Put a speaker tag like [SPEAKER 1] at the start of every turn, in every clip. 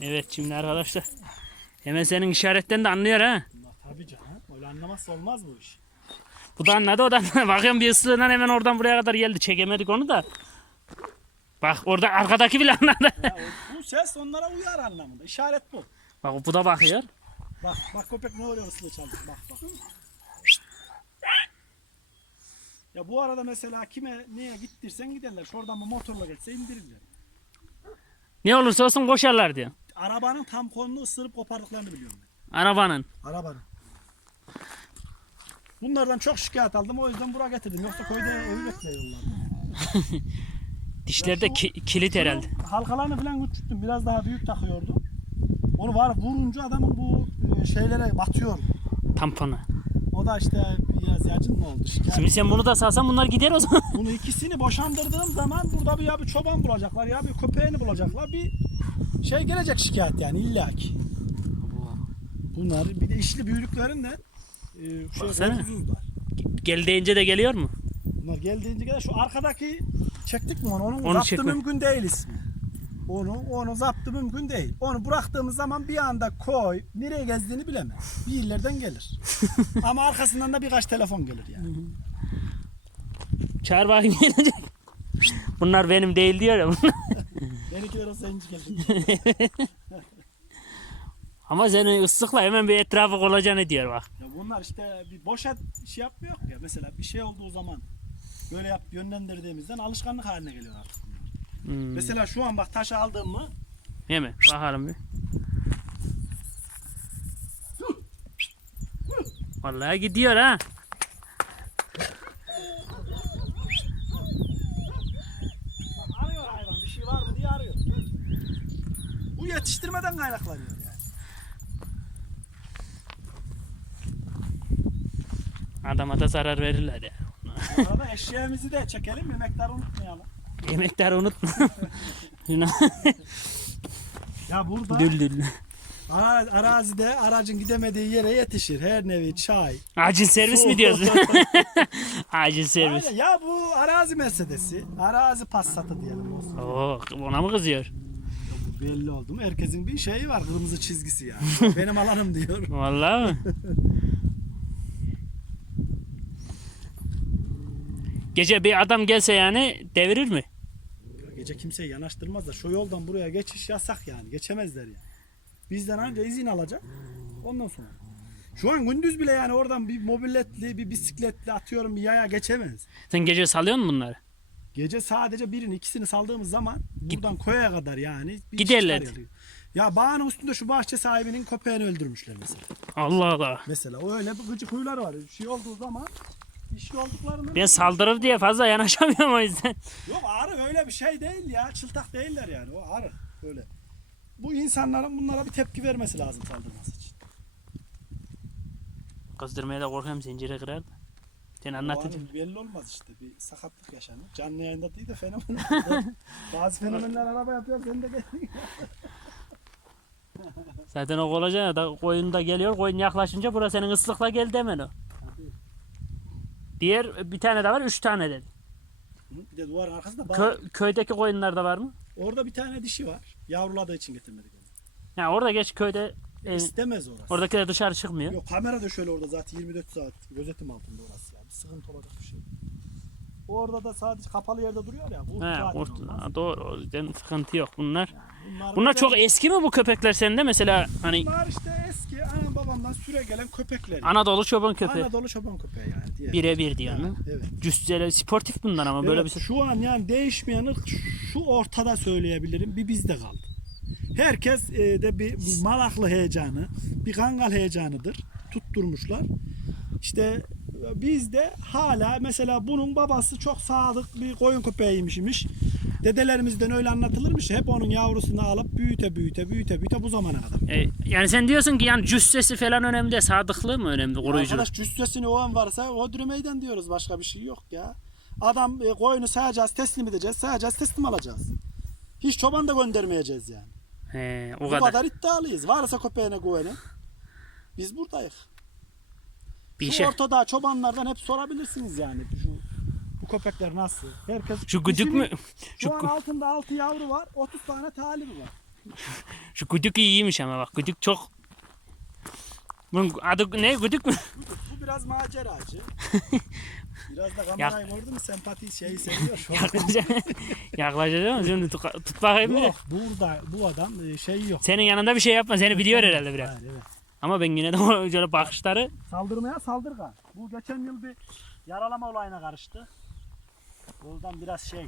[SPEAKER 1] Evet şimdi arkadaşlar. Hemen senin işaretten de anlıyor ha.
[SPEAKER 2] Tabii canım. Öyle anlamazsa olmaz bu iş.
[SPEAKER 1] Bu da anladı o da anladı. Bakıyorum bir ıslığından hemen oradan buraya kadar geldi. Çekemedik onu da. Bak orada arkadaki bile anladı.
[SPEAKER 2] Ya bu ses onlara uyar anlamında. İşaret bu.
[SPEAKER 1] Bak bu da bakıyor.
[SPEAKER 2] Bak bak köpek ne oluyor ıslığı çaldı. Bak bak. Ya bu arada mesela kime neye gittirsen giderler. Şuradan bir motorla geçse indirirler.
[SPEAKER 1] Ne olursa olsun koşarlar diyor.
[SPEAKER 2] Arabanın tam kolunu ısırıp kopardıklarını biliyorum ben.
[SPEAKER 1] Arabanın.
[SPEAKER 2] Arabanın. Bunlardan çok şikayet aldım o yüzden buraya getirdim. Yoksa köyde evi bekliyorlar.
[SPEAKER 1] Dişleri de
[SPEAKER 2] Ya şu-
[SPEAKER 1] ki- kilit herhalde.
[SPEAKER 2] Halkalarını falan küçülttüm. Biraz daha büyük takıyordu. Onu var vurunca adamın bu e, şeylere batıyor.
[SPEAKER 1] Tamponu.
[SPEAKER 2] O da işte biraz yacın mı oldu? Şikayet.
[SPEAKER 1] Şimdi sen bunu da salsan bunlar gider o zaman.
[SPEAKER 2] Bunu ikisini boşandırdığım zaman burada bir ya bir çoban bulacaklar ya bir köpeğini bulacaklar. Bir şey gelecek şikayet yani illaki. Bunlar bir de işli büyüdüklerinden e, şey
[SPEAKER 1] Baksana.
[SPEAKER 2] korkusuzlar.
[SPEAKER 1] Gel deyince de geliyor mu?
[SPEAKER 2] Bunlar geldiğince kadar şu arkadaki çektik mi onu? Onun
[SPEAKER 1] Onu
[SPEAKER 2] zaptı
[SPEAKER 1] çekme.
[SPEAKER 2] mümkün değil ismi. Onu, onu zaptı mümkün değil. Onu bıraktığımız zaman bir anda koy, nereye gezdiğini bilemez. Bir illerden gelir. Ama arkasından da birkaç telefon gelir yani.
[SPEAKER 1] Çağır bakayım gelecek. Bunlar benim değil diyor ya.
[SPEAKER 2] Benimkiler o zenci gelir.
[SPEAKER 1] Ama senin ıslıkla hemen bir etrafı kolacan diyor bak.
[SPEAKER 2] Ya bunlar işte bir boşa şey yapmıyor ya. Mesela bir şey olduğu zaman böyle yap yönlendirdiğimizden alışkanlık haline geliyor artık.
[SPEAKER 1] Hmm.
[SPEAKER 2] Mesela şu an bak taşı aldın mı
[SPEAKER 1] Hemen bakalım bir. Vallahi gidiyor ha.
[SPEAKER 2] bak arıyor hayvan bir şey var mı diye arıyor. Bu yetiştirmeden kaynaklanıyor yani.
[SPEAKER 1] Adama da zarar verirler ya.
[SPEAKER 2] Bu arada eşeğimizi de çekelim yemekleri unutmayalım.
[SPEAKER 1] Yemekleri unutma.
[SPEAKER 2] Ya burada
[SPEAKER 1] dül dül.
[SPEAKER 2] ara- arazide aracın gidemediği yere yetişir. Her nevi çay.
[SPEAKER 1] Acil servis mi diyorsun? Acil servis.
[SPEAKER 2] Aynen. Ya bu arazi meselesi. Arazi passatı diyelim olsun.
[SPEAKER 1] Oo, ona mı kızıyor?
[SPEAKER 2] Belli oldu mu? Herkesin bir şeyi var. Kırmızı çizgisi yani. Benim alanım diyor.
[SPEAKER 1] Vallahi mi? Gece bir adam gelse yani devirir mi?
[SPEAKER 2] Gece kimseyi yanaştırmaz da şu yoldan buraya geçiş yasak yani. Geçemezler yani. Bizden anca izin alacak. Ondan sonra. Şu an gündüz bile yani oradan bir mobiletli, bir bisikletli atıyorum bir yaya geçemez.
[SPEAKER 1] Sen gece salıyor musun bunları?
[SPEAKER 2] Gece sadece birini ikisini saldığımız zaman buradan koya kadar yani bir
[SPEAKER 1] Giderler.
[SPEAKER 2] çıkar yani. Ya bağın üstünde şu bahçe sahibinin köpeğini öldürmüşler mesela.
[SPEAKER 1] Allah Allah.
[SPEAKER 2] Mesela o öyle bir gıcık huyları var. Bir şey olduğu zaman bir şey olduklarında
[SPEAKER 1] Ben saldırır diye fazla yanaşamıyorum o yüzden.
[SPEAKER 2] Yok arı öyle bir şey değil ya. Çıltak değiller yani. O arı böyle. Bu insanların bunlara bir tepki vermesi lazım saldırması için.
[SPEAKER 1] Kızdırmaya da korkuyorum zinciri kırar da. Sen
[SPEAKER 2] arı belli olmaz işte. Bir sakatlık yaşanır. Canlı yayında değil de fenomen. Bazı fenomenler araba yapıyor. Sen de gel.
[SPEAKER 1] Zaten o olacak da koyun da geliyor. Koyun yaklaşınca burası senin ıslıkla geldi hemen o. Diğer bir tane de var, üç tane dedi.
[SPEAKER 2] Bir de duvarın arkasında bağ.
[SPEAKER 1] Kö- köydeki koyunlarda var mı?
[SPEAKER 2] Orada bir tane dişi var. Yavruladığı için getirmedik onu.
[SPEAKER 1] Ha orada geç köyde e,
[SPEAKER 2] İstemez orası.
[SPEAKER 1] oradakiler dışarı çıkmıyor.
[SPEAKER 2] Yok kamera da şöyle orada zaten 24 saat gözetim altında orası ya. Sıkıntı olacak bir şey. Orada da sadece kapalı yerde duruyor ya. Bu
[SPEAKER 1] He, kurt- ha, doğru. O yüzden sıkıntı yok bunlar.
[SPEAKER 2] Bunlar,
[SPEAKER 1] Bunlar çok eski mi bu köpekler sende mesela hani
[SPEAKER 2] Bunlar işte eski anam babamdan süre gelen köpekler.
[SPEAKER 1] Anadolu çoban köpeği.
[SPEAKER 2] Anadolu çoban köpeği yani. Diye.
[SPEAKER 1] Birebir diyor. Mu?
[SPEAKER 2] Evet.
[SPEAKER 1] Cüsseli, sportif bunlar ama böyle
[SPEAKER 2] Evet,
[SPEAKER 1] bir şey.
[SPEAKER 2] Şu an yani değişmeyen ırk şu ortada söyleyebilirim. Bir bizde kaldı. Herkes e, de bir malaklı heyecanı, bir kangal heyecanıdır. Tutturmuşlar. İşte bizde hala mesela bunun babası çok sadık bir koyun köpeğiymiş imiş. Dedelerimizden öyle anlatılırmış. Hep onun yavrusunu alıp büyüte büyüte büyüte büyüte bu zamana kadar.
[SPEAKER 1] E, yani sen diyorsun ki yani cüssesi falan önemli değil, sadıklığı mı önemli koruyuculuk?
[SPEAKER 2] Arkadaş cüssesini o an varsa o meydan diyoruz. Başka bir şey yok ya. Adam e, koyunu sayacağız, teslim edeceğiz. Sayacağız, teslim alacağız. Hiç çoban da göndermeyeceğiz yani.
[SPEAKER 1] He, o
[SPEAKER 2] Bu
[SPEAKER 1] kadar.
[SPEAKER 2] kadar. iddialıyız. Varsa köpeğine güvenin. Biz buradayız.
[SPEAKER 1] Bir şey.
[SPEAKER 2] ortada çobanlardan hep sorabilirsiniz yani. Şu, bu köpekler nasıl? Herkes
[SPEAKER 1] Şu
[SPEAKER 2] Dişinin-
[SPEAKER 1] mü?
[SPEAKER 2] Şu
[SPEAKER 1] Şu
[SPEAKER 2] an altında 6 yavru var. 30 tane talibi var.
[SPEAKER 1] Şu güdük iyiymiş ama bak güdük çok. Bunun adı ne güdük mü?
[SPEAKER 2] Bu biraz maceracı. Biraz da kamerayı gördün mü sempati şeyi seviyor şu an.
[SPEAKER 1] Yaklaşacak. Yaklaşacak mı? Şimdi tut, tut bakayım bir de.
[SPEAKER 2] yok burada bu adam e, şey yok.
[SPEAKER 1] Senin yanında bir şey yapma. Seni biliyor herhalde biraz.
[SPEAKER 2] Hayır, evet.
[SPEAKER 1] Ama ben yine de şöyle bakışları
[SPEAKER 2] Saldırmaya saldırgan. Bu geçen yıl bir yaralama olayına karıştı. Oradan biraz şey.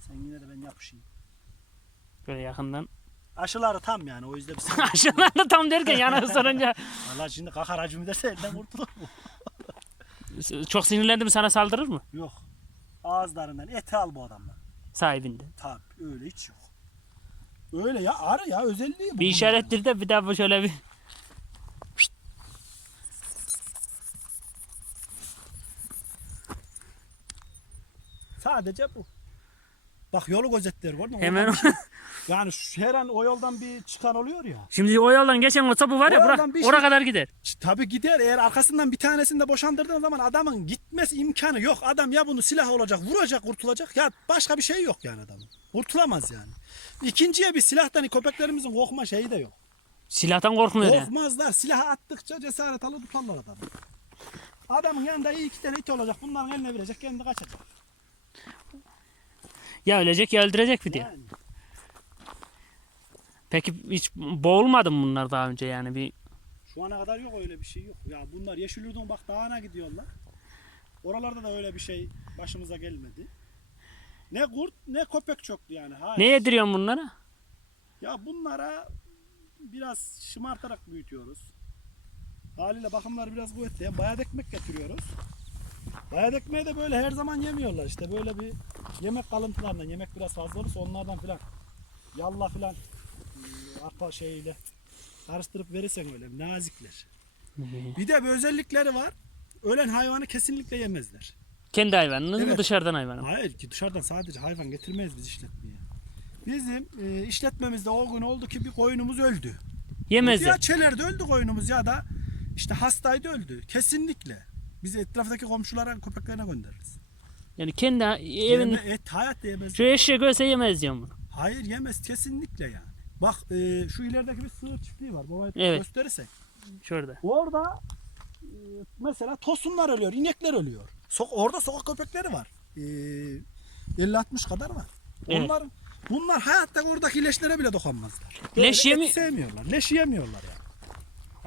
[SPEAKER 2] Sen yine de ben yapışayım.
[SPEAKER 1] böyle yakından.
[SPEAKER 2] Aşıları tam yani o yüzden bir.
[SPEAKER 1] Aşağıdan tam derken yana ısırınca
[SPEAKER 2] Valla şimdi kakar acımı derse elden kurtulur mu?
[SPEAKER 1] çok sinirlendi mi sana saldırır mı?
[SPEAKER 2] Yok. Ağızlarından eti al bu adamlar.
[SPEAKER 1] Sahibinden.
[SPEAKER 2] Tabi öyle hiç yok. Öyle ya arı ya özelliği bu.
[SPEAKER 1] Bir işarettir de bir daha bu şöyle bir
[SPEAKER 2] Sadece bu. Bak yolu gözetler gördün mü?
[SPEAKER 1] hemen
[SPEAKER 2] Oradan bir şey- yani şu- her an o yoldan bir çıkan oluyor ya.
[SPEAKER 1] Şimdi o yoldan geçen olsa bu var ya
[SPEAKER 2] O
[SPEAKER 1] bura,
[SPEAKER 2] yoldan bir
[SPEAKER 1] oraya
[SPEAKER 2] şey-
[SPEAKER 1] kadar gider.
[SPEAKER 2] Tabi gider eğer arkasından bir tanesini de boşandırdığın zaman adamın gitmesi imkanı yok. Adam ya bunu silah olacak vuracak kurtulacak ya başka bir şey yok yani adamın. Kurtulamaz yani. İkinciye bir silahtan köpeklerimizin korkma şeyi de yok.
[SPEAKER 1] Silahtan korkmuyor yani.
[SPEAKER 2] Korkmazlar. Silahı attıkça cesaret alır tutarlar adamı. Adamın yanında iyi iki tane it olacak. Bunların eline verecek kendi kaçacak.
[SPEAKER 1] Ya ölecek ya öldürecek bir diyor.
[SPEAKER 2] Yani.
[SPEAKER 1] Peki hiç boğulmadı mı bunlar daha önce yani bir
[SPEAKER 2] Şu ana kadar yok öyle bir şey yok. Ya bunlar Yeşilyurt'un bak dağına gidiyorlar. Oralarda da öyle bir şey başımıza gelmedi. Ne kurt ne köpek çoktu yani. Hayır.
[SPEAKER 1] ne yediriyorsun bunlara?
[SPEAKER 2] Ya bunlara biraz şımartarak büyütüyoruz. Haliyle bakımları biraz kuvvetli. Bayat ekmek getiriyoruz. Bayat ekmeği de böyle her zaman yemiyorlar işte. Böyle bir yemek kalıntılarından, yemek biraz fazla olursa onlardan filan yalla filan e, arpa şeyiyle karıştırıp verirsen öyle nazikler. Bir de bir özellikleri var. Ölen hayvanı kesinlikle yemezler.
[SPEAKER 1] Kendi hayvanınız mı
[SPEAKER 2] Evet.
[SPEAKER 1] dışarıdan hayvanı mı?
[SPEAKER 2] Hayır ki dışarıdan sadece hayvan getirmeyiz biz işletmeye. Bizim e, işletmemizde o gün oldu ki bir koyunumuz öldü.
[SPEAKER 1] Yemezler.
[SPEAKER 2] Ya çelerdi öldü koyunumuz ya da işte hastaydı öldü. Kesinlikle. Biz etraftaki komşulara köpeklerine göndeririz.
[SPEAKER 1] Yani kendi evin
[SPEAKER 2] Yeme, et hayat yemez.
[SPEAKER 1] şu eşeği görse yemez diyorum bunu.
[SPEAKER 2] Hayır yemez kesinlikle yani. Bak e, şu ilerideki bir sığır çiftliği var. Babayı
[SPEAKER 1] Evet.
[SPEAKER 2] gösterirsek.
[SPEAKER 1] Şurada.
[SPEAKER 2] Orada e, mesela tosunlar ölüyor, inekler ölüyor. Sok orada sokak köpekleri var. E, 50-60 kadar var.
[SPEAKER 1] Evet.
[SPEAKER 2] Onlar bunlar hayatta oradaki leşlere bile dokunmazlar.
[SPEAKER 1] Leş
[SPEAKER 2] Böyle et
[SPEAKER 1] yemi-
[SPEAKER 2] sevmiyorlar. Leş yemiyorlar yani.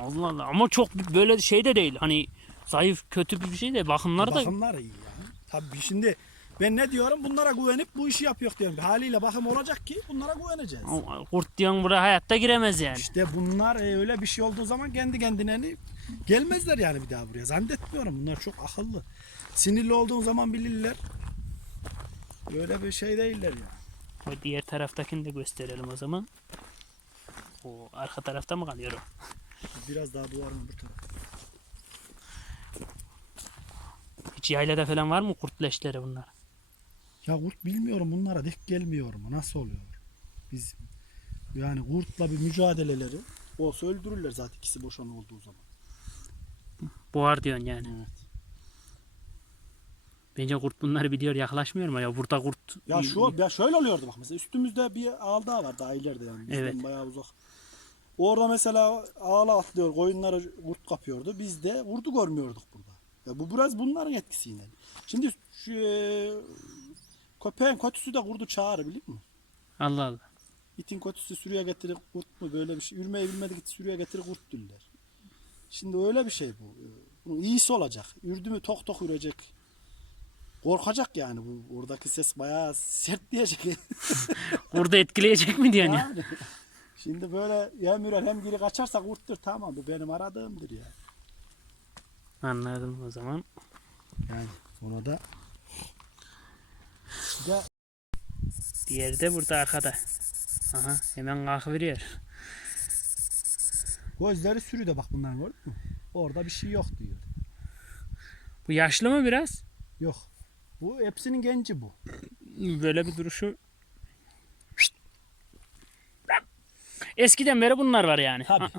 [SPEAKER 1] Allah Allah ama çok böyle şey de değil. Hani zayıf kötü bir şey de bakımları da
[SPEAKER 2] Bakımlar iyi yani. Tabii şimdi ben ne diyorum? Bunlara güvenip bu işi yapıyor diyorum. Haliyle bakım olacak ki bunlara güveneceğiz.
[SPEAKER 1] kurt diyorsun buraya hayatta giremez yani.
[SPEAKER 2] İşte bunlar e, öyle bir şey olduğu zaman kendi kendine hani gelmezler yani bir daha buraya. Zannetmiyorum. Bunlar çok akıllı. Sinirli olduğun zaman bilirler. Böyle bir şey değiller yani.
[SPEAKER 1] O diğer taraftakini de gösterelim o zaman. O arka tarafta mı kalıyor o?
[SPEAKER 2] Biraz daha duvarın bu tarafı.
[SPEAKER 1] Hiç yaylada falan var mı kurt leşleri bunlar?
[SPEAKER 2] Ya kurt bilmiyorum bunlara denk gelmiyor mu? Nasıl oluyor? Biz yani kurtla bir mücadeleleri olsa öldürürler zaten ikisi boşan olduğu zaman.
[SPEAKER 1] Boğar diyorsun yani.
[SPEAKER 2] Evet.
[SPEAKER 1] Bence kurt bunları biliyor yaklaşmıyor mu ya? Burada kurt
[SPEAKER 2] Ya şu ya şöyle oluyordu bak mesela üstümüzde bir ağal daha var daha ileride yani bizden
[SPEAKER 1] Evet.
[SPEAKER 2] bayağı uzak. Orada mesela ağla atlıyor koyunları kurt kapıyordu. Biz de kurdu görmüyorduk burada. Ya bu biraz bunların etkisiyle. Şimdi şu e, köpeğin kötüsü de kurdu çağırır biliyor musun?
[SPEAKER 1] Allah Allah.
[SPEAKER 2] İtin kötüsü sürüye getirir kurt mu böyle bir şey. Yürümeyi bilmedi gitti sürüye getirir kurt diller. Şimdi öyle bir şey bu. Ee, Bunun iyisi olacak. Ürdü mü tok tok ürecek. Korkacak yani bu oradaki ses bayağı sert diyecek.
[SPEAKER 1] Kurdu etkileyecek mi diyorsun ya?
[SPEAKER 2] Yani. Şimdi böyle hem ürer hem geri kaçarsa kurttur tamam bu benim aradığımdır ya.
[SPEAKER 1] Anladım o zaman.
[SPEAKER 2] Yani ona da de
[SPEAKER 1] Diğeri de burada arkada. Aha hemen kalkıveriyor.
[SPEAKER 2] gözleri sürüde bak bunların gördün mü? Orada bir şey yok diyor.
[SPEAKER 1] Bu yaşlı mı biraz?
[SPEAKER 2] Yok. Bu hepsinin genci bu.
[SPEAKER 1] Böyle bir duruşu. Eskiden beri bunlar var yani.
[SPEAKER 2] Tabii.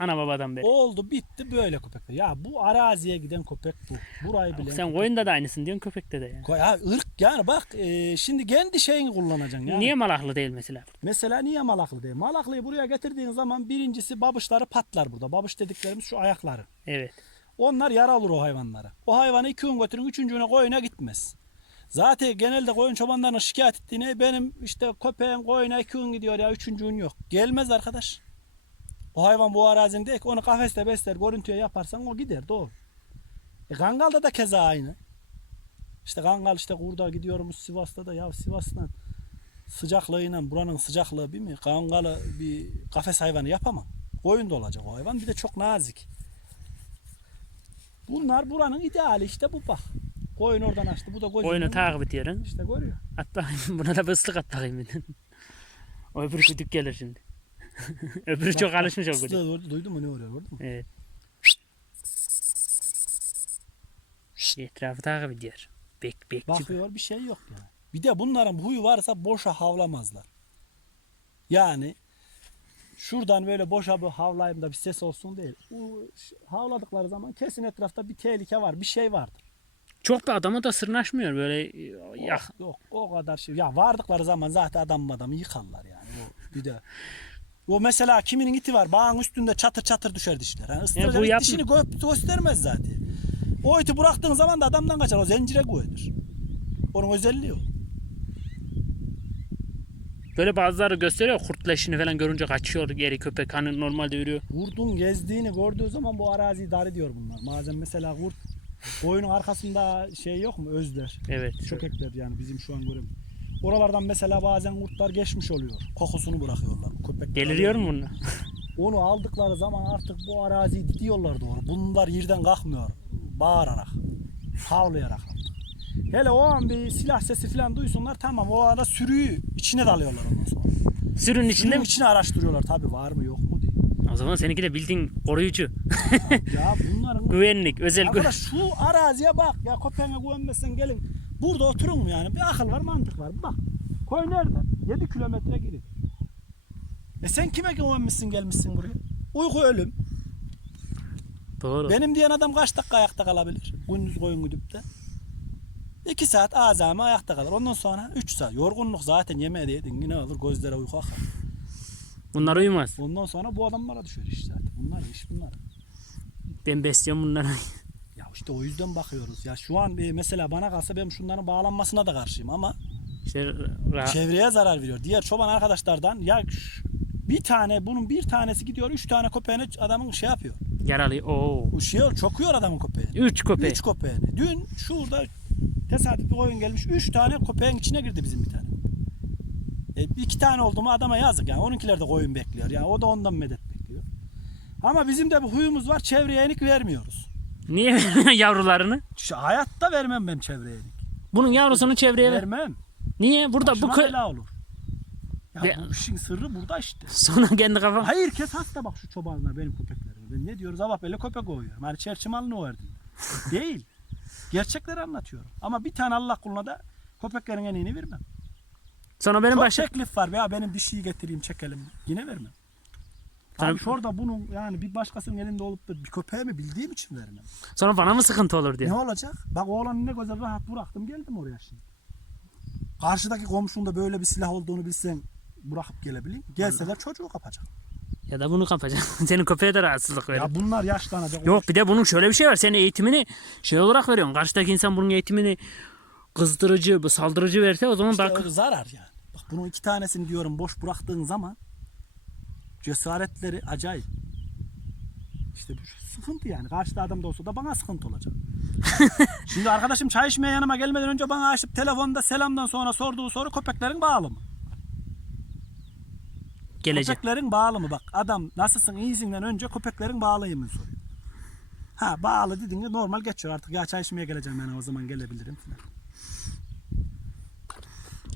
[SPEAKER 1] Ana babadan beri.
[SPEAKER 2] Oldu bitti böyle köpekler. Ya bu araziye giden köpek bu. Burayı bilen.
[SPEAKER 1] Sen koyunda da aynısın diyorsun köpekte de ya.
[SPEAKER 2] Ko- Ya ırk yani bak e, şimdi kendi şeyini kullanacaksın yani.
[SPEAKER 1] Niye malaklı değil mesela?
[SPEAKER 2] Mesela niye malaklı değil? Malaklıyı buraya getirdiğin zaman birincisi babışları patlar burada. Babış dediklerimiz şu ayakları.
[SPEAKER 1] Evet.
[SPEAKER 2] Onlar yara olur o hayvanlara. O hayvanı iki gün götürün, üçüncü güne koyuna gitmez. Zaten genelde koyun çobanlarının şikayet ettiğini benim işte köpeğin koyuna iki gün gidiyor ya üçüncü gün yok. Gelmez arkadaş. O hayvan bu arazinin değil ki onu kafeste besler, görüntüye yaparsan o gider doğru. E Kangal'da da keza aynı. İşte Kangal işte burada gidiyormuş Sivas'ta da ya Sivas'tan sıcaklığıyla buranın sıcaklığı bir mi? Kangal'ı bir kafes hayvanı yapamam. Koyun da olacak o hayvan. Bir de çok nazik. Bunlar buranın ideali işte bu bak. Koyun oradan açtı. Bu da koyun.
[SPEAKER 1] Oyunu takip ediyorsun.
[SPEAKER 2] İşte görüyor.
[SPEAKER 1] At bakayım. Buna da bir ıslık at bakayım. o öbürü güdük gelir şimdi. öbürü çok alışmış o.
[SPEAKER 2] Islığı duydun mu ne oluyor gördün mü?
[SPEAKER 1] Evet. Etrafı takip ediyor. Bek bekçi.
[SPEAKER 2] Bakıyor bir şey yok yani. Bir de bunların huyu varsa boşa havlamazlar. Yani şuradan böyle boşa bir havlayayım da bir ses olsun değil. Ş- havladıkları zaman kesin etrafta bir tehlike var, bir şey vardır.
[SPEAKER 1] Çok bir adama da sırnaşmıyor böyle. Ya,
[SPEAKER 2] Yok, yok o kadar şey. Ya vardıkları zaman zaten adam adamı yıkarlar yani. O bir de o mesela kiminin iti var bağın üstünde çatır çatır düşer dişler. Yani ıstıracak
[SPEAKER 1] bu
[SPEAKER 2] it
[SPEAKER 1] yapma-
[SPEAKER 2] dişini gö- göstermez zaten. O iti bıraktığın zaman da adamdan kaçar. O zincire güvenir. Onun özelliği o.
[SPEAKER 1] Böyle bazıları gösteriyor kurtleşini falan görünce kaçıyor geri köpek hani normalde yürüyor.
[SPEAKER 2] Kurdun gezdiğini gördüğü zaman bu araziyi dar ediyor bunlar. Bazen mesela kurt koyunun arkasında şey yok mu özler.
[SPEAKER 1] Evet.
[SPEAKER 2] Çökekler yani bizim şu an göremiyoruz. Oralardan mesela bazen kurtlar geçmiş oluyor. Kokusunu bırakıyorlar. Köpekler
[SPEAKER 1] Deliriyor mu bunlar?
[SPEAKER 2] Onu aldıkları zaman artık bu araziyi didiyorlar doğru. Bunlar yerden kalkmıyor. Bağırarak. Havlayarak. Hele o an bir silah sesi falan duysunlar tamam o arada sürüyü içine dalıyorlar ondan sonra.
[SPEAKER 1] Sürünün içinde
[SPEAKER 2] Sürünün
[SPEAKER 1] mi?
[SPEAKER 2] içine araştırıyorlar tabi var mı yok mu diye.
[SPEAKER 1] O zaman seninki de bildiğin koruyucu.
[SPEAKER 2] ya bunların
[SPEAKER 1] Güvenlik, özel gü-
[SPEAKER 2] Arkadaş şu araziye bak ya köpeğine güvenmezsen gelin. Burada oturun mu yani? Bir akıl var mantık var. Bak koy nerede? 7 kilometre geri. E sen kime güvenmişsin gelmişsin buraya? Uyku ölüm.
[SPEAKER 1] Doğru.
[SPEAKER 2] Benim diyen adam kaç dakika ayakta kalabilir? Gündüz koyun güdüpte. 2 saat azami ayakta kalır. Ondan sonra 3 saat. Yorgunluk zaten yemeğe de yedin. Yine olur gözlere uyku akar.
[SPEAKER 1] Bunlar uyumaz.
[SPEAKER 2] Ondan sonra bu adamlara düşüyor iş zaten. Bunlar iş bunlar.
[SPEAKER 1] Ben besliyorum bunları.
[SPEAKER 2] İşte o yüzden bakıyoruz. Ya şu an bir mesela bana kalsa ben şunların bağlanmasına da karşıyım ama
[SPEAKER 1] İşte
[SPEAKER 2] çevreye zarar veriyor. Diğer çoban arkadaşlardan ya bir tane bunun bir tanesi gidiyor üç tane köpeğini adamın şey yapıyor.
[SPEAKER 1] yaralı. Oo.
[SPEAKER 2] Şey çokuyor adamın köpeğini.
[SPEAKER 1] Üç köpek.
[SPEAKER 2] Üç köpeğini. Dün şurada tesadüf bir oyun gelmiş. Üç tane köpeğin içine girdi bizim bir tane. E, iki tane oldu mu adama yazık yani. Onunkiler de koyun bekliyor. Yani o da ondan medet bekliyor. Ama bizim de bir huyumuz var. Çevreye yenik vermiyoruz.
[SPEAKER 1] Niye yavrularını?
[SPEAKER 2] Şu hayatta vermem ben çevreye.
[SPEAKER 1] Bunun yavrusunu çevreye ver.
[SPEAKER 2] Vermem.
[SPEAKER 1] Niye? Burada bu
[SPEAKER 2] Başıma
[SPEAKER 1] kö-
[SPEAKER 2] bela olur. Ya
[SPEAKER 1] Ve-
[SPEAKER 2] bu işin sırrı burada işte.
[SPEAKER 1] Sonra kendi kafam.
[SPEAKER 2] Hayır kes hasta bak şu çobanlar benim köpeklerime. Ben ne diyoruz Allah böyle köpek koyuyorum. Hani çerçemalını verdim. Değil. Gerçekleri anlatıyorum. Ama bir tane Allah kuluna da köpeklerin en iyini vermem.
[SPEAKER 1] Sonra benim
[SPEAKER 2] Çok
[SPEAKER 1] başım.
[SPEAKER 2] teklif var ya benim dişiyi getireyim çekelim. Yine vermem. Abi şurada bunun yani bir başkasının elinde olup da bir köpeğe mi bildiğim için vermem.
[SPEAKER 1] Sonra bana mı sıkıntı olur
[SPEAKER 2] Ne
[SPEAKER 1] diyor.
[SPEAKER 2] olacak? Bak oğlanı ne güzel rahat bıraktım geldim oraya şimdi. Karşıdaki komşunda böyle bir silah olduğunu bilsen bırakıp gelebileyim. Gelseler çocuğu kapacak.
[SPEAKER 1] Ya da bunu kapacak. Senin köpeğe de rahatsızlık verir.
[SPEAKER 2] Ya bunlar yaşlanacak.
[SPEAKER 1] Yok bir de bunun şöyle bir şey var. Senin eğitimini şey olarak veriyorsun. Karşıdaki insan bunun eğitimini kızdırıcı, saldırıcı verse o zaman
[SPEAKER 2] İşte
[SPEAKER 1] bak
[SPEAKER 2] öyle zarar yani. Bak bunun iki tanesini diyorum boş bıraktığın zaman cesaretleri acayip. İşte bu sıkıntı yani. Karşıda adam da olsa da bana sıkıntı olacak. Şimdi arkadaşım çay içmeye yanıma gelmeden önce bana açıp telefonda selamdan sonra sorduğu soru köpeklerin bağlı mı?
[SPEAKER 1] gelecek.
[SPEAKER 2] Köpeklerin bağlı mı? Bak adam nasılsın iyisinden önce köpeklerin bağlıyım mı soruyor. Ha bağlı dediğinde normal geçiyor artık. Ya çay içmeye geleceğim yani o zaman gelebilirim falan.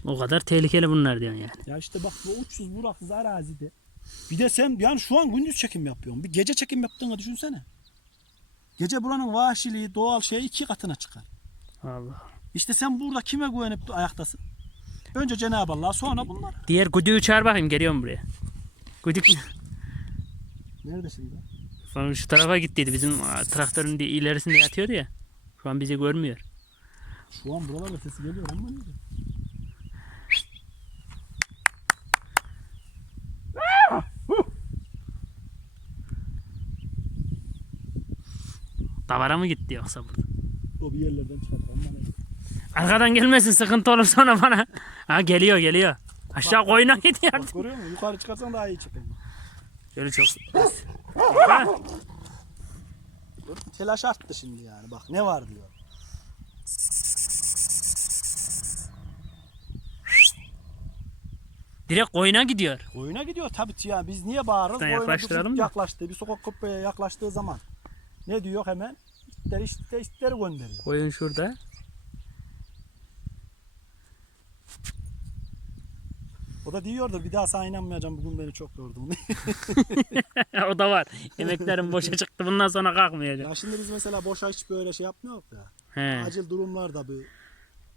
[SPEAKER 1] O kadar tehlikeli bunlar diyorsun yani.
[SPEAKER 2] Ya işte bak bu uçsuz buraksız arazide. Bir de sen yani şu an gündüz çekim yapıyorsun. Bir gece çekim yaptığını düşünsene. Gece buranın vahşiliği, doğal şey iki katına çıkar.
[SPEAKER 1] Allah.
[SPEAKER 2] İşte sen burada kime güvenip ayaktasın? Önce Cenab-ı Allah sonra bunlar.
[SPEAKER 1] Diğer güdüğü çağır bakayım geliyorum buraya. Güdük.
[SPEAKER 2] Nerede şimdi?
[SPEAKER 1] Sonra şu tarafa gittiydi. Bizim traktörün de ilerisinde yatıyordu ya. Şu an bizi görmüyor.
[SPEAKER 2] Şu an buralarda sesi geliyor ama nerede?
[SPEAKER 1] Davara mı gitti yoksa burada?
[SPEAKER 2] O bir yerlerden nerede?
[SPEAKER 1] Arkadan gelmesin sıkıntı olur sonra bana. Ha geliyor geliyor. Aşağı koyuna gidiyor.
[SPEAKER 2] Bak görüyor musun? Yukarı çıkarsan daha iyi çıkıyor.
[SPEAKER 1] Şöyle çok. Ha,
[SPEAKER 2] Telaş arttı şimdi yani. Bak ne var diyor.
[SPEAKER 1] direkt koyuna gidiyor.
[SPEAKER 2] Oyuna gidiyor tabii ki ya. Biz niye bağırırız? Oyuna
[SPEAKER 1] yaklaştıralım da.
[SPEAKER 2] yaklaştı. Bir sokak köpeğe yaklaştığı zaman. Ne diyor hemen? İtleri işte itleri gönderiyor.
[SPEAKER 1] Koyun şurada.
[SPEAKER 2] O da diyordur bir daha sana inanmayacağım bugün beni çok yordun.
[SPEAKER 1] o da var. Yemeklerim boşa çıktı. Bundan sonra kalkmayacak.
[SPEAKER 2] ya şimdi biz mesela boşa hiç böyle şey yapmıyoruz ya.
[SPEAKER 1] He.
[SPEAKER 2] Acil durumlarda bir.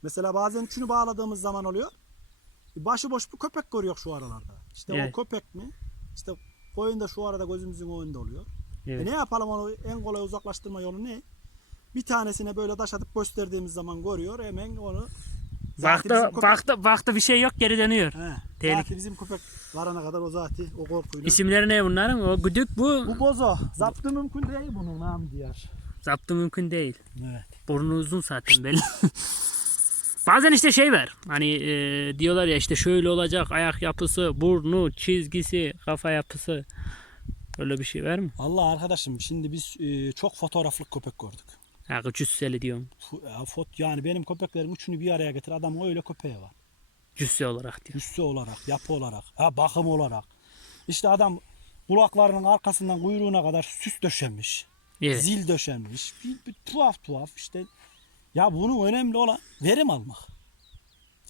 [SPEAKER 2] Mesela bazen üçünü bağladığımız zaman oluyor. Başıboş bir köpek görüyor şu aralarda. İşte
[SPEAKER 1] Evet.
[SPEAKER 2] o köpek mi? İşte koyun da şu arada gözümüzün önünde oluyor.
[SPEAKER 1] Evet.
[SPEAKER 2] E ne yapalım onu en kolay uzaklaştırma yolu ne? Bir tanesine böyle taş atıp gösterdiğimiz zaman görüyor hemen onu bizim köpek-
[SPEAKER 1] baktı, baktı bir şey yok geri dönüyor.
[SPEAKER 2] He,
[SPEAKER 1] Tehlike.
[SPEAKER 2] zaten bizim köpek varana kadar o zaten o korkuyla.
[SPEAKER 1] İsimleri ne bunların? O güdük bu.
[SPEAKER 2] Bu bozo. Zaptı mümkün değil bunun namı diğer.
[SPEAKER 1] Zaptı mümkün değil.
[SPEAKER 2] Evet.
[SPEAKER 1] Burnu uzun zaten belli. Bazen işte şey var. Hani e, diyorlar ya işte şöyle olacak ayak yapısı, burnu, çizgisi, kafa yapısı. Öyle bir şey var mı?
[SPEAKER 2] Allah arkadaşım şimdi biz e, çok fotoğraflık köpek gördük.
[SPEAKER 1] Ha cüsseli diyorum.
[SPEAKER 2] Ya Fot yani benim köpeklerin üçünü bir araya getir adam öyle köpeği var.
[SPEAKER 1] Cüsse olarak diyor.
[SPEAKER 2] Üssü olarak, yapı olarak, ha bakım olarak. İşte adam kulaklarının arkasından kuyruğuna kadar süs döşenmiş.
[SPEAKER 1] Evet.
[SPEAKER 2] Zil döşenmiş. Bir, bir tuhaf tuhaf işte. Ya bunun önemli olan verim almak.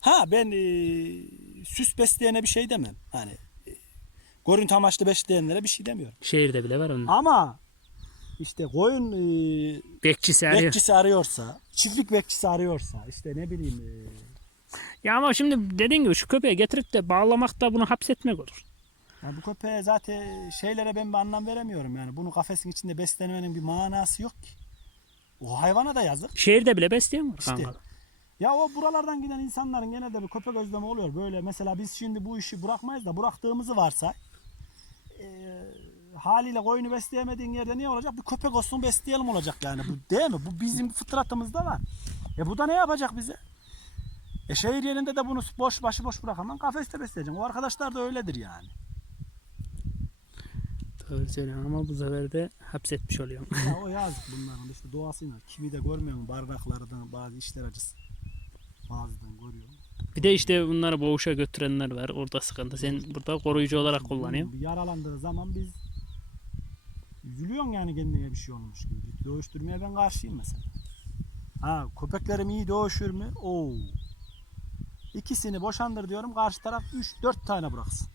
[SPEAKER 2] Ha ben e, süs besleyene bir şey demem. Hani e, görüntü amaçlı besleyenlere bir şey demiyorum.
[SPEAKER 1] Şehirde bile var onun.
[SPEAKER 2] Ama işte koyun e,
[SPEAKER 1] Bekçisi arıyor.
[SPEAKER 2] bekçisi arıyorsa, çiftlik bekçisi arıyorsa, işte ne bileyim e,
[SPEAKER 1] Ya ama şimdi dediğin gibi şu köpeği getirip de bağlamak da bunu hapsetmek olur.
[SPEAKER 2] Ya bu köpeğe zaten şeylere ben bir anlam veremiyorum yani. Bunu kafesin içinde beslemenin bir manası yok ki. O hayvana da yazık.
[SPEAKER 1] Şehirde bile besleyen var.
[SPEAKER 2] İşte.
[SPEAKER 1] kanka.
[SPEAKER 2] Ya o buralardan giden insanların genelde bir köpek özlemi oluyor. Böyle mesela biz şimdi bu işi bırakmayız da bıraktığımızı varsa e, haliyle koyunu besleyemediğin yerde ne olacak? Bir köpek olsun besleyelim olacak yani. Bu değil mi? Bu bizim fıtratımızda var. E bu da ne yapacak bize? E şehir yerinde de bunu boş başı boş bırakamam. Kafeste besleyeceğim. O arkadaşlar da öyledir yani.
[SPEAKER 1] Doğru söylüyorsun ama bu sefer de hapsetmiş oluyorum.
[SPEAKER 2] Ya o yazık bunların işte doğasıyla. Kimi de görmüyor mu bardaklardan bazı işler acısı. Bazıdan görüyor.
[SPEAKER 1] Bir de işte bunları boğuşa götürenler var. Orada sıkıntı. Sen burada koruyucu olarak kullanıyorsun.
[SPEAKER 2] Yaralandığı zaman biz üzülüyorsun yani kendine bir şey olmuş gibi. Dövüştürmeye ben karşıyım mesela. Ha köpeklerim iyi dövüşür mü? Oo. İkisini boşandır diyorum. Karşı taraf 3-4 tane bıraksın.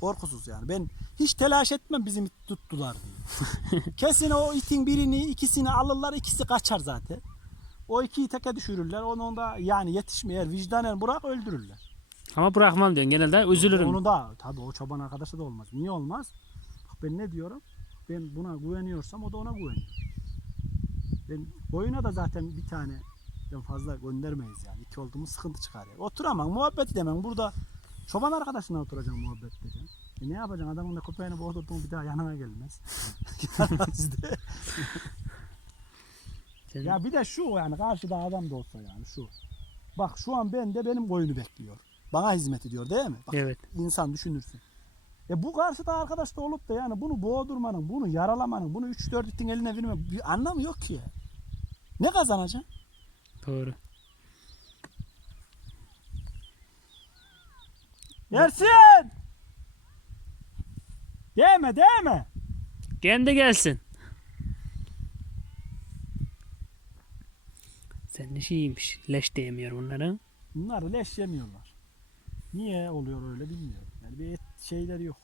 [SPEAKER 2] Korkusuz yani. Ben hiç telaş etmem bizim it tuttular diye. Kesin o itin birini ikisini alırlar ikisi kaçar zaten. O ikiyi teke düşürürler. Onu da yani yetişmeyer vicdanen bırak öldürürler.
[SPEAKER 1] Ama bırakmam diyorsun. Genelde üzülürüm.
[SPEAKER 2] Onu da tabii o çoban arkadaşı da olmaz. Niye olmaz? Bak ben ne diyorum? Ben buna güveniyorsam o da ona güveniyor. Ben boyuna da zaten bir tane fazla göndermeyiz yani. İki olduğumuz sıkıntı çıkar yani. Oturamam, muhabbet edemem. Burada çoban arkadaşına oturacağım muhabbet edeceğim. E ne yapacaksın? Adamın da köpeğini boğdurdun bir daha yanına gelmez. Gelmez de.
[SPEAKER 1] Sen-
[SPEAKER 2] ya bir de şu yani karşıda adam da olsa yani şu. Bak şu an ben de benim koyunu bekliyor. Bana hizmet ediyor değil mi? Bak,
[SPEAKER 1] Evet.
[SPEAKER 2] insan düşünürsün. E bu karşıda arkadaş da olup da yani bunu boğdurmanın, bunu yaralamanın, bunu 3-4 itin eline vermenin bir anlamı yok ki. Ne kazanacaksın?
[SPEAKER 1] Doğru.
[SPEAKER 2] Yersin! Değme değme.
[SPEAKER 1] Kendi gelsin. Senin işi iyiymiş. Leş değmiyor bunların.
[SPEAKER 2] Bunlar leş yemiyorlar. Niye oluyor öyle bilmiyorum. Yani bir et şeyleri yok.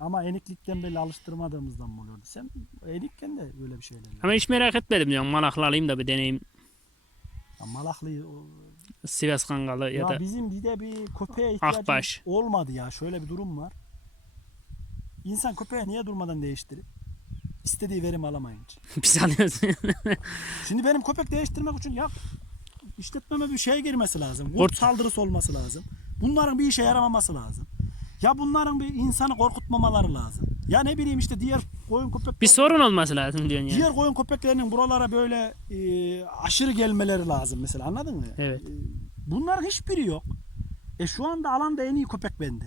[SPEAKER 2] Ama eniklikten belli alıştırmadığımızdan mı oluyordu? Sen enikken de böyle bir şeyler.
[SPEAKER 1] Ama hiç merak etmedim diyorum. Malaklı alayım da bir deneyim.
[SPEAKER 2] Ya Malaklıyı o-
[SPEAKER 1] Sivas Kangalı ya,
[SPEAKER 2] Ya,
[SPEAKER 1] da
[SPEAKER 2] bizim bir de bir köpeğe ihtiyacımız
[SPEAKER 1] Akbaş.
[SPEAKER 2] olmadı ya. Şöyle bir durum var. İnsan köpeği niye durmadan değiştirir? İstediği verim alamayınca.
[SPEAKER 1] Biz alıyoruz.
[SPEAKER 2] Şimdi benim köpek değiştirmek için ya işletmeme bir şeye girmesi lazım. Kurt
[SPEAKER 1] Kurt.
[SPEAKER 2] saldırısı olması lazım. Bunların bir işe yaramaması lazım. Ya bunların bir insanı korkutmamaları lazım. Ya ne bileyim işte diğer koyun köpek
[SPEAKER 1] bir sorun olması lazım diyorsun yani.
[SPEAKER 2] diğer koyun köpeklerinin buralara böyle e, aşırı gelmeleri lazım mesela anladın mı?
[SPEAKER 1] Evet.
[SPEAKER 2] E, bunların hiçbiri yok. E şu anda alanda en iyi köpek bende.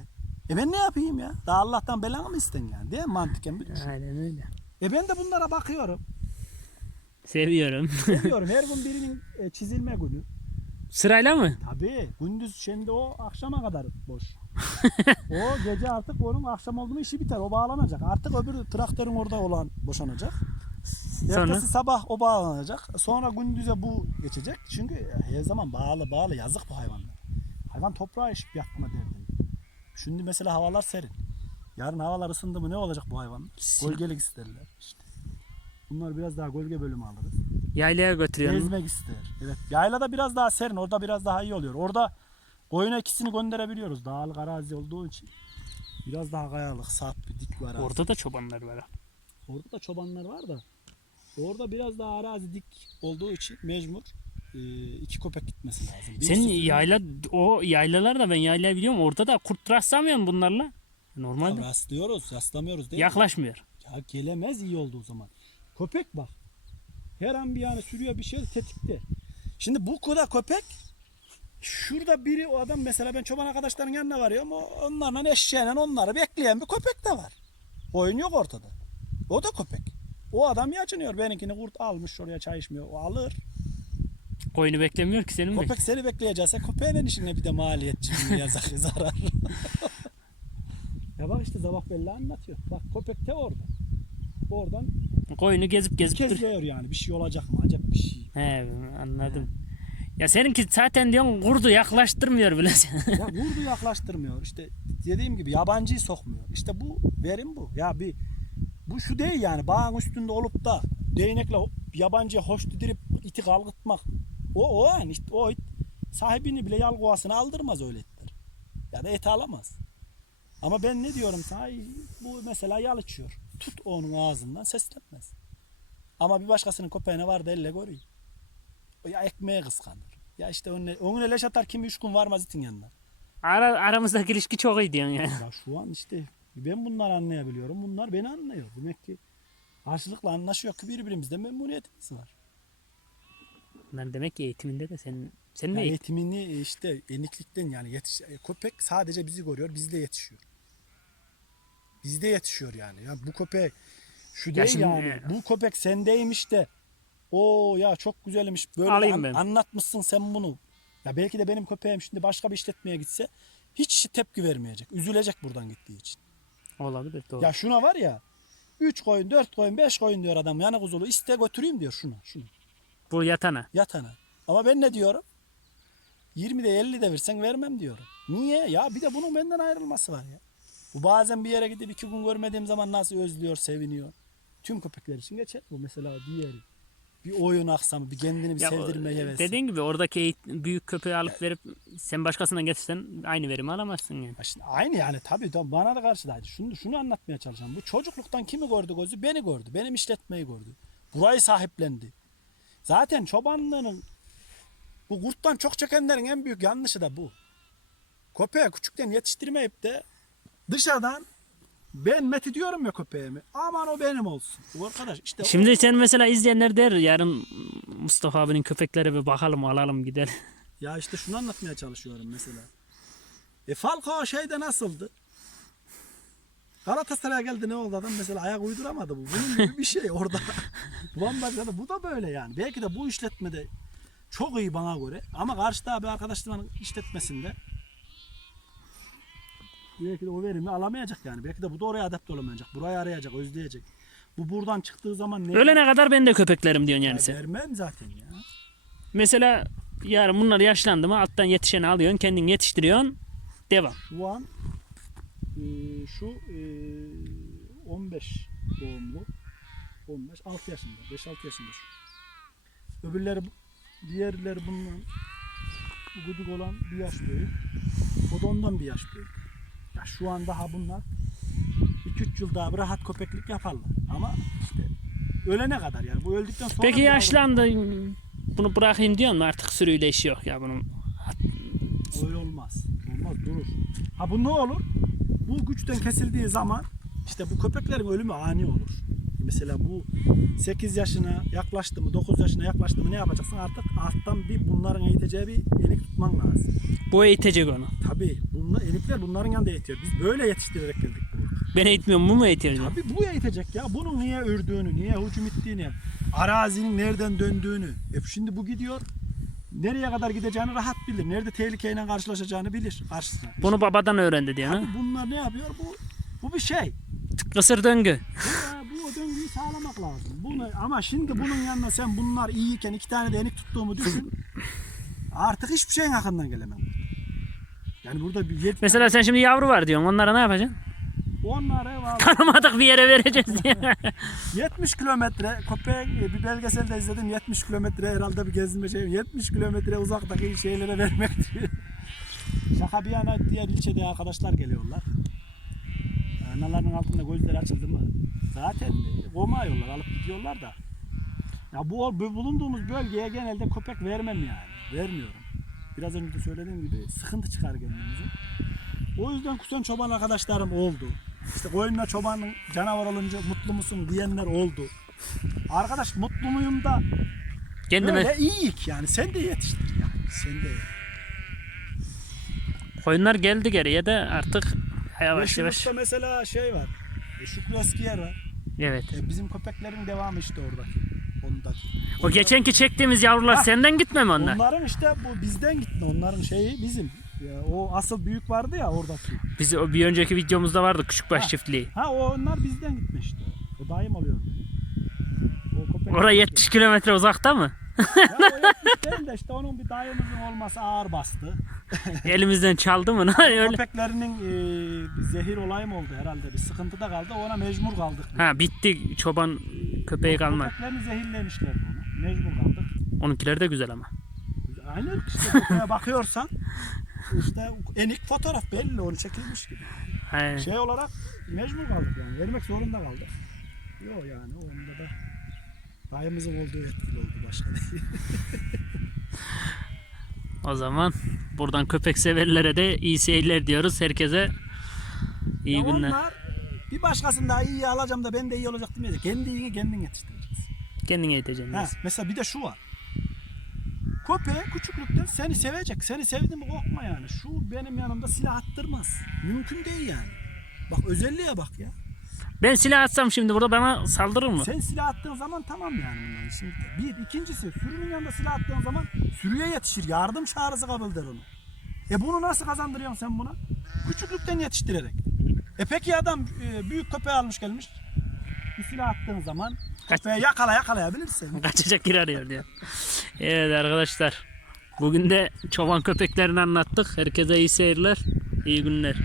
[SPEAKER 2] E ben ne yapayım ya? Daha Allah'tan belanı mı isten yani? Değil mi mantıken? bir düşün.
[SPEAKER 1] Aynen öyle.
[SPEAKER 2] E ben de bunlara bakıyorum.
[SPEAKER 1] Seviyorum.
[SPEAKER 2] Seviyorum. Her gün birinin e, çizilme günü.
[SPEAKER 1] Sırayla mı?
[SPEAKER 2] Tabii. Gündüz şimdi o akşama kadar boş. o gece artık onun akşam oldu mu işi biter. O bağlanacak. Artık öbür traktörün orada olan boşanacak.
[SPEAKER 1] Sonra?
[SPEAKER 2] Ertesi sabah o bağlanacak. Sonra gündüze bu geçecek. Çünkü her zaman bağlı bağlı yazık bu hayvanlar. Hayvan toprağa işip yakma derdinde. Şimdi mesela havalar serin. Yarın havalar ısındı mı ne olacak bu hayvan?
[SPEAKER 1] Sil-
[SPEAKER 2] Gölgelik isterler işte. Bunlar biraz daha gölge bölümü alırız.
[SPEAKER 1] Yaylaya götürüyorsun.
[SPEAKER 2] Gezmek ister. Evet. Yaylada biraz daha serin. Orada biraz daha iyi oluyor. Orada koyuna ikisini gönderebiliyoruz. Dağlık arazi olduğu için. Biraz daha kayalık, sap bir dik bir arazi.
[SPEAKER 1] Orada da çobanlar var. ha.
[SPEAKER 2] Orada da çobanlar var da. Orada biraz daha arazi dik olduğu için mecbur e, iki köpek gitmesi lazım.
[SPEAKER 1] Senin yayla o yaylalar da ben yayla biliyorum. Orada da kurt rastlamıyorsun bunlarla. Normalde
[SPEAKER 2] Rastlıyoruz, rastlamıyoruz değil mi?
[SPEAKER 1] yaklaşmıyor.
[SPEAKER 2] Ya gelemez iyi olduğu zaman. Köpek bak. Her an bir yani sürüyor bir şey tetikte. Şimdi bu kadar köpek şurada biri o adam mesela ben çoban arkadaşların yanına varıyorum. O, onlarla eşeğiyle onları bekleyen bir köpek de var. Oyun yok ortada. O da köpek. O adam yaşanıyor. Benimkini kurt almış oraya çay içmiyor. O alır.
[SPEAKER 1] Koyunu beklemiyor ki senin mi?
[SPEAKER 2] Köpek seni bekleyecekse köpeğin işine bir de maliyetçi mi yazar zarar. Ya bak işte sabah belli anlatıyor. Bak köpek de orada. Oradan
[SPEAKER 1] Koyunu gezip gezip
[SPEAKER 2] yiyor yani. Bir şey olacak mı? Acaba bir şey.
[SPEAKER 1] He anladım. Ya seninki zaten diyorsun kurdu yaklaştırmıyor bile.
[SPEAKER 2] Ya vurdu yaklaştırmıyor. İşte dediğim gibi yabancıyı sokmuyor. İşte bu verim bu. Ya bir bu şu değil yani bağın üstünde olup da değnekle yabancıya hoş didirip iti kalkıtmak. O o an işte o it sahibini bile yalgovasını aldırmaz öyle itler. Ya da et alamaz. Ama ben ne diyorum sana bu mesela yalıçıyor. Tut onun ağzından seslenmez. Ama bir başkasının köpeğine var da elle görüyor. Ya ekmeğe kıskanır. Ya işte önüne, önüne leş atar kimi üç gün varmaz itin yanına.
[SPEAKER 1] Ara, aramızdaki ilişki çok iyi diyorsun yani.
[SPEAKER 2] Ya şu an işte ben bunları anlayabiliyorum. Bunlar beni anlıyor. Demek ki karşılıklı anlaşıyor ki birbirimizde memnuniyetimiz var.
[SPEAKER 1] Bunlar demek ki eğitiminde de senin senin
[SPEAKER 2] Yani eğitimini işte eniklikten yani yetiş köpek sadece bizi görüyor, bizde yetişiyor. Bizde yetişiyor yani. Ya bu köpek şu değil
[SPEAKER 1] şimdi-
[SPEAKER 2] yani. Bu köpek sendeymiş de o ya çok güzelmiş böyle
[SPEAKER 1] Alayım
[SPEAKER 2] an-
[SPEAKER 1] ben.
[SPEAKER 2] anlatmışsın sen bunu. Ya belki de benim köpeğim şimdi başka bir işletmeye gitse hiç tepki vermeyecek. Üzülecek buradan gittiği için.
[SPEAKER 1] olabilir doğru.
[SPEAKER 2] Ya şuna var ya 3 koyun, 4 koyun, 5 koyun diyor adam. Yani kuzulu iste götüreyim diyor şunu, şunu.
[SPEAKER 1] Bu yatana.
[SPEAKER 2] Yatana. Ama ben ne diyorum? 20 de 50 de versen vermem diyorum. Niye? Ya bir de bunun benden ayrılması var ya. Bu bazen bir yere gidip iki gün görmediğim zaman nasıl özlüyor, seviniyor. Tüm köpekler için geçer bu mesela diğeri. Bir oyun aksamı, bir kendini bir
[SPEAKER 1] Ya,
[SPEAKER 2] sevdirme
[SPEAKER 1] o-
[SPEAKER 2] hevesi.
[SPEAKER 1] dediğin gibi oradaki büyük köpeği alıp verip sen başkasından getirsen aynı verimi alamazsın yani.
[SPEAKER 2] Ya şimdi aynı yani tabii tabii bana da karşıdaydı. Şunu, şunu anlatmaya çalışacağım. Bu çocukluktan kimi gördü gözü? Beni gördü. Benim işletmeyi gördü. Burayı sahiplendi. Zaten çobanlığının bu kurttan çok çekenlerin en büyük yanlışı da bu. Köpeği küçükten yetiştirmeyip de dışarıdan ben meti diyorum ya köpeğimi. Aman o benim olsun. Bu arkadaş işte o-
[SPEAKER 1] Şimdi sen mesela izleyenler der yarın Mustafa abinin köpeklere bir bakalım alalım gidelim.
[SPEAKER 2] Ya işte şunu anlatmaya çalışıyorum mesela. E Falcao şeyde nasıldı? Galatasaray'a geldi ne oldu adam mesela ayak uyduramadı bu. Bunun gibi bir şey orada. Bambaşka da bu da böyle yani. Belki de bu işletmede çok iyi bana göre ama karşıda bir arkadaşlarının işletmesinde belki de o verimi alamayacak yani. Belki de bu da oraya adapte olamayacak. Burayı arayacak, özleyecek. Bu buradan çıktığı zaman ne?
[SPEAKER 1] Ölene kadar ben de köpeklerim diyorsun yani
[SPEAKER 2] Ya
[SPEAKER 1] sen.
[SPEAKER 2] vermem zaten ya.
[SPEAKER 1] Mesela yarın bunlar yaşlandı mı alttan yetişeni alıyorsun kendin yetiştiriyorsun. Devam.
[SPEAKER 2] Şu an e, şu e, 15 doğumlu 15 6 yaşında 5-6 yaşında şu. Öbürleri diğerleri bundan bu güdük olan bir yaş büyük. O da ondan bir yaş büyük. Ya şu an daha bunlar 2-3 yıl daha rahat köpeklik yaparlar. Ama işte ölene kadar yani bu öldükten sonra
[SPEAKER 1] Peki yaşlandı bunu bırakayım diyor mu artık sürüyle işi yok ya bunun.
[SPEAKER 2] Öyle olmaz. Olmaz durur. Ha bu ne olur? Bu güçten kesildiği zaman işte bu köpeklerin ölümü ani olur. Mesela bu 8 yaşına yaklaştı mı 9 yaşına yaklaştı mı ne yapacaksın artık alttan bir bunların eğiteceği bir enik tutman lazım.
[SPEAKER 1] Bu eğitecek onu.
[SPEAKER 2] Tabii bunlar, enikler bunların yanında eğitiyor. Biz böyle yetiştirerek geldik buraya.
[SPEAKER 1] Ben eğitmiyorum bu mu eğitecek?
[SPEAKER 2] Tabii bu eğitecek ya. Bunun niye ördüğünü, niye hücum ettiğini, arazinin nereden döndüğünü. E şimdi bu gidiyor. Nereye kadar gideceğini rahat bilir. Nerede tehlikeyle karşılaşacağını bilir karşısına.
[SPEAKER 1] Bunu babadan öğrendi diyor ha.
[SPEAKER 2] Abi bunlar ne yapıyor? Bu bu bir şey.
[SPEAKER 1] Kısır döngü.
[SPEAKER 2] Bu, bu döngüyü sağlamak lazım. Bunu, ama şimdi bunun yanına sen bunlar iyiyken iki tane de enik tuttuğumu düşün. Artık hiçbir şeyin hakkından gelemem. Yani burada bir yet
[SPEAKER 1] Mesela sen şimdi yavru var diyorsun. Onlara ne yapacaksın?
[SPEAKER 2] onları var.
[SPEAKER 1] Tanımadık bir yere vereceğiz diye.
[SPEAKER 2] 70 kilometre köpeğin e, bir belgeselde izledim 70 kilometre herhalde bir gezme şey 70 kilometre uzaktaki şeylere vermek diyor. Şaka bir yana diğer ilçede arkadaşlar geliyorlar. Analarının altında gözleri açıldı mı zaten komayıyorlar alıp gidiyorlar da. Ya bu, bu bulunduğumuz bölgeye genelde köpek vermem yani. Vermiyorum. Biraz önce de söylediğim gibi sıkıntı çıkar kendimize. O yüzden kuzen çoban arkadaşlarım oldu. İşte koyunla çobanın canavar olunca mutlu musun diyenler oldu. Arkadaş mutlu muyum da
[SPEAKER 1] Kendime
[SPEAKER 2] böyle iyiyik yani sen de yetiştir yani sen de.
[SPEAKER 1] koyunlar geldi geriye de artık yavaş yavaş.
[SPEAKER 2] Mesela şey var. Şükrü Eskiyer var.
[SPEAKER 1] Evet.
[SPEAKER 2] E, bizim köpeklerin devamı işte oradaki. Ondaki.
[SPEAKER 1] O geçenki çektiğimiz yavrular
[SPEAKER 2] Ha.
[SPEAKER 1] senden gitme mi onlar?
[SPEAKER 2] Onların işte bu bizden gitti. Onların şeyi bizim. Ya, o asıl büyük vardı ya oradaki.
[SPEAKER 1] Biz o bir önceki videomuzda vardı küçükbaş
[SPEAKER 2] Ha.
[SPEAKER 1] çiftliği.
[SPEAKER 2] Ha o onlar bizden gitmişti. O daim oluyor. O köpek
[SPEAKER 1] Oraya 70 kilometre uzakta mı?
[SPEAKER 2] Ya o 70 değil de işte onun bir dayımızın olması ağır bastı.
[SPEAKER 1] Elimizden çaldı mı? Öyle.
[SPEAKER 2] Köpeklerinin e, bir zehir olayı mı oldu herhalde? Bir sıkıntı da kaldı. Ona mecbur kaldık.
[SPEAKER 1] Ha bitti çoban köpeği kalmadı.
[SPEAKER 2] Köpeklerini zehirlemişler onu. Mecbur kaldık.
[SPEAKER 1] Onunkiler de güzel ama.
[SPEAKER 2] Irk işte köpeğe bakıyorsan işte enik fotoğraf belli onu çekilmiş gibi.
[SPEAKER 1] He.
[SPEAKER 2] Şey olarak mecbur kaldık yani. Vermek zorunda kaldık. Yok yani onda da dayımızın olduğu etkili oldu başka değil.
[SPEAKER 1] O zaman buradan köpek severlere de iyi seyirler diyoruz. Herkese iyi
[SPEAKER 2] Ya
[SPEAKER 1] günler.
[SPEAKER 2] Onlar bir başkasını daha iyi alacağım da ben de iyi olacak demeyecek. Kendi iyini kendin yetiştireceksin.
[SPEAKER 1] Kendin eğiteceksin.
[SPEAKER 2] Ha, mesela bir de şu var. Köpeğe küçüklükten seni sevecek. Seni sevdi mi korkma yani. Şu benim yanımda silah attırmaz. Mümkün değil yani. Bak özelliğe bak ya.
[SPEAKER 1] Ben silah atsam şimdi burada bana saldırır mı?
[SPEAKER 2] Sen silah attığın zaman tamam yani bundan şimdi. Bir, ikincisi sürünün yanında silah attığın zaman sürüye yetişir. Yardım çağrısı kabul eder onu. E bunu nasıl kazandırıyorsun sen buna? Küçüklükten yetiştirerek. E peki adam e, büyük köpeği almış gelmiş. Bir silah attığın zaman köpeği yakala yakalayabilirsin.
[SPEAKER 1] Kaçacak yer arıyor diyor. Evet arkadaşlar. Bugün de çoban köpeklerini anlattık. Herkese iyi seyirler. iyi günler.